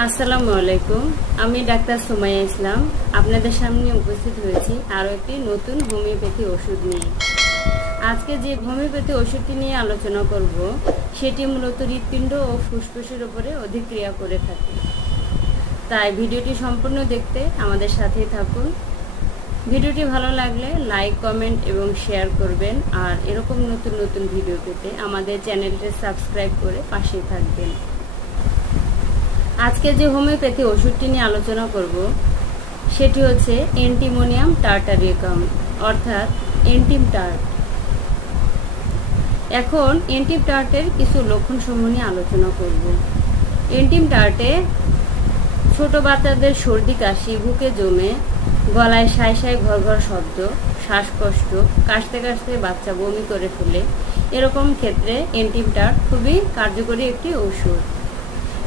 আসসালামু আলাইকুম। আমি ডাক্তার সুমাইয়া ইসলাম আপনাদের সামনে উপস্থিত হয়েছি আরও একটি নতুন হোমিওপ্যাথি ওষুধ নিয়ে। আজকে যে হোমিওপ্যাথি ওষুধটি নিয়ে আলোচনা করব সেটি মূলত হৃৎপিণ্ড ও ফুসফুসের উপরে অধিক ক্রিয়া করে থাকে। তাই ভিডিওটি সম্পূর্ণ দেখতে আমাদের সাথেই থাকুন। ভিডিওটি ভালো লাগলে লাইক, কমেন্ট এবং শেয়ার করবেন। আর এরকম নতুন নতুন ভিডিও পেতে আমাদের চ্যানেলটি সাবস্ক্রাইব করে পাশেই থাকবেন। আজকে যে হোমিওপ্যাথি ওষুধটি নিয়ে আলোচনা করব সেটি হচ্ছে অ্যান্টিমোনিয়াম টার্টারিয়াম অর্থাৎ এন্টিম টার্ট। এখন এন্টিম টার্টের কিছু লক্ষণ সমূহ নিয়ে আলোচনা করব। এন্টিম টার্টে ছোট বাচ্চাদের সর্দি কাশি, বুকে জমে, গলায় সাঁই সাঁই ঘর ঘর শব্দ, শ্বাসকষ্ট, কাশতে কাশতে বাচ্চা বমি করে ফেলে, এরকম ক্ষেত্রে এন্টিম টার্ট খুবই কার্যকরী একটি ওষুধ।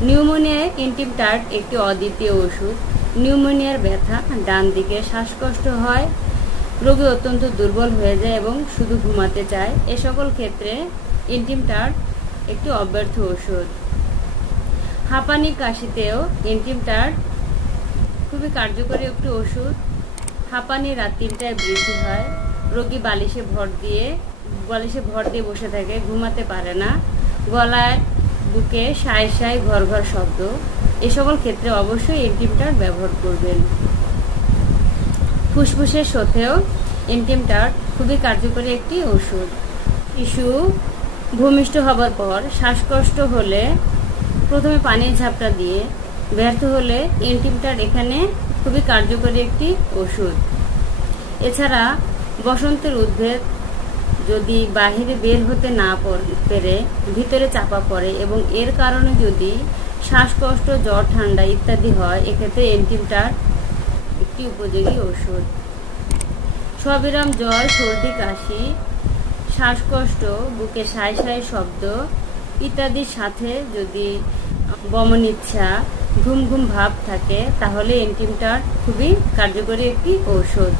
নিউমোনিয়ায় এন্টিম টার্ট একটি অদ্বিতীয় ওষুধ। নিউমোনিয়ার ব্যথা, ডান দিকে শ্বাসকষ্ট হয়, রোগী অত্যন্ত দুর্বল হয়ে যায় এবং শুধু ঘুমাতে চায়, এ সকল ক্ষেত্রে এন্টিম টার্ট একটি অব্যর্থ ওষুধ। হাঁপানি কাশিতেও এন্টিম টার্ট খুবই কার্যকরী একটি ওষুধ। হাঁপানি রাত 3টায় বৃদ্ধি হয়, রোগী বালিশে ভর দিয়ে বসে থাকে, ঘুমাতে পারে না, গলায় বুকে সাঁই সাঁই ঘর ঘর শব্দ, এ সকল ক্ষেত্রে অবশ্যই এন্টিম টার্ট ব্যবহার করবেন। ফুসফুসের সাথেও এন্টিম টার্ট খুবই কার্যকরী একটি ওষুধ। শিশু ভূমিষ্ঠ হবার পর শ্বাসকষ্ট হলে প্রথমে পানির ঝাপটা দিয়ে, ব্যর্থ হলে এন্টিম টার্ট এখানে খুবই কার্যকরী একটি ওষুধ। এছাড়া বসন্তের উদ্ভিদ যদি বাহিরে বের হতে না পেরে ভিতরে চাপা পড়ে এবং এর কারণে যদি শ্বাসকষ্ট, জ্বর, ঠান্ডা ইত্যাদি হয়, এক্ষেত্রে এন্টিম টার্ট একটি উপযোগী ওষুধ। সবিরাম জ্বর, সর্দি কাশি, শ্বাসকষ্ট, বুকে সাঁই সাঁই শব্দ ইত্যাদির সাথে যদি বমন ইচ্ছা, ঘুম ঘুম ভাব থাকে, তাহলে এন্টিম টার্ট খুবই কার্যকরী একটি ঔষধ।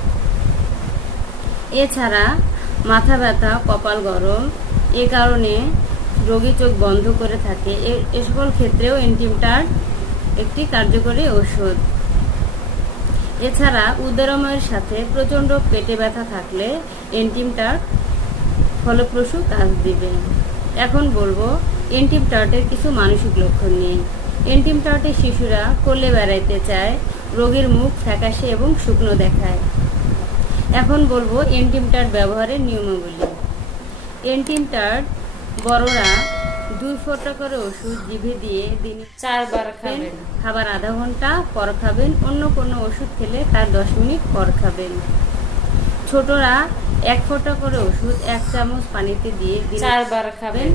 এছাড়া মাথা ব্যথা, কপাল গরম, এ কারণে রোগী চোখ বন্ধ করে থাকে, এ সকল ক্ষেত্রেও এন্টিম টার্ট একটি কার্যকরী ওষুধ। এছাড়া উদরময়ের সাথে প্রচণ্ড পেটে ব্যথা থাকলে এন্টিম টার্ট ফলপ্রসূ কাজ দিবে। এখন বলবো এন্টিম টার্টের কিছু মানসিক লক্ষণ নিয়ে। এন্টিম টার্টে শিশুরা কোলে বেড়াইতে চায়, রোগীর মুখ ফ্যাকাশে এবং শুকনো দেখায়। এখন বলবো এন্টিম টার্ট ব্যবহারের নিয়মাবলী। এন্টিম টার্ট বড়রা 2 ফোঁটা করে ওষুধ জিভে দিয়ে দিনে 4 বার খাবেন, খাবার আধা ঘন্টা পর খাবেন। অন্য কোনো ওষুধ খেলে তার 10 মিনিট পর খাবেন। ছোটরা 1 ফোঁটা করে ওষুধ 1 চামচ পানিতে দিয়ে 4 বার খাবেন,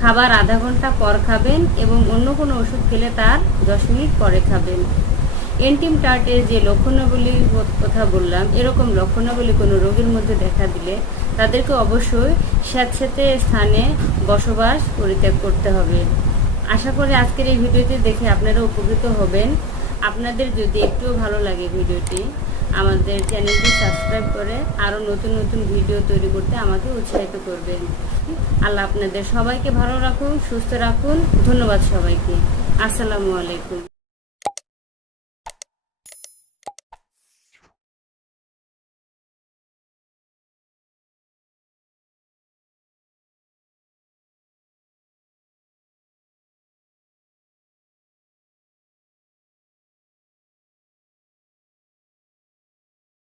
খাবার আধা ঘন্টা পর খাবেন এবং অন্য কোনো ওষুধ খেলে তার 10 মিনিট পরে খাবেন। এন্টিম টার্টের যে লক্ষণাবলীর কথা বললাম, এরকম লক্ষণাবলী কোনো রোগীর মধ্যে দেখা দিলে তাদেরকে অবশ্যই স্যাঁতসেঁতে স্থানে বসবাস পরিত্যাগ করতে হবে। আশা করি আজকের এই ভিডিওটি দেখে আপনারা উপকৃত হবেন। আপনাদের যদি একটুও ভালো লাগে ভিডিওটি, আমাদের চ্যানেলটি সাবস্ক্রাইব করে আরও নতুন নতুন ভিডিও তৈরি করতে আমাকে উৎসাহিত করবেন। আল্লাহ আপনাদের সবাইকে ভালো রাখুন, সুস্থ রাখুন। ধন্যবাদ সবাইকে। আসসালামু আলাইকুম।